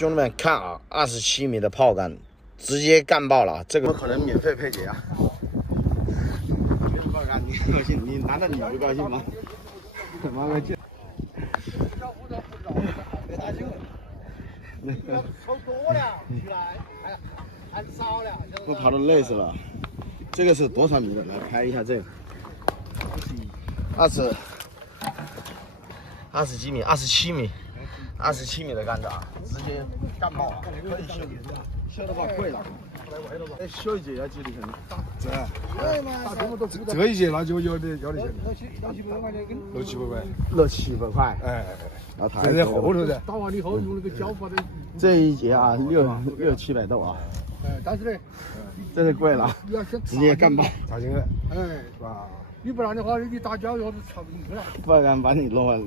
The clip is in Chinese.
兄弟们看啊，27米的炮杆，直接干爆了，这个可能免费配给啊。没有炮杆，你高兴？你难道你不高兴吗？他妈个劲！别打球。抽多了，起来还少了。我跑得累死了。这个是多少米的？来拍一下这个。20几米，27米的杆子啊，直接干爆了，可以修，修的话贵了。修一节要几的钱？这一节那就要得钱，六七百块。6、700块。哎，那他这在后头的。打完以后用那个胶发的。这一节啊，600、700豆啊。但是呢，真是贵了，直接干爆，扎进去。哎，是吧？你不然的话，你打胶以后就差不多了。不然把你弄完。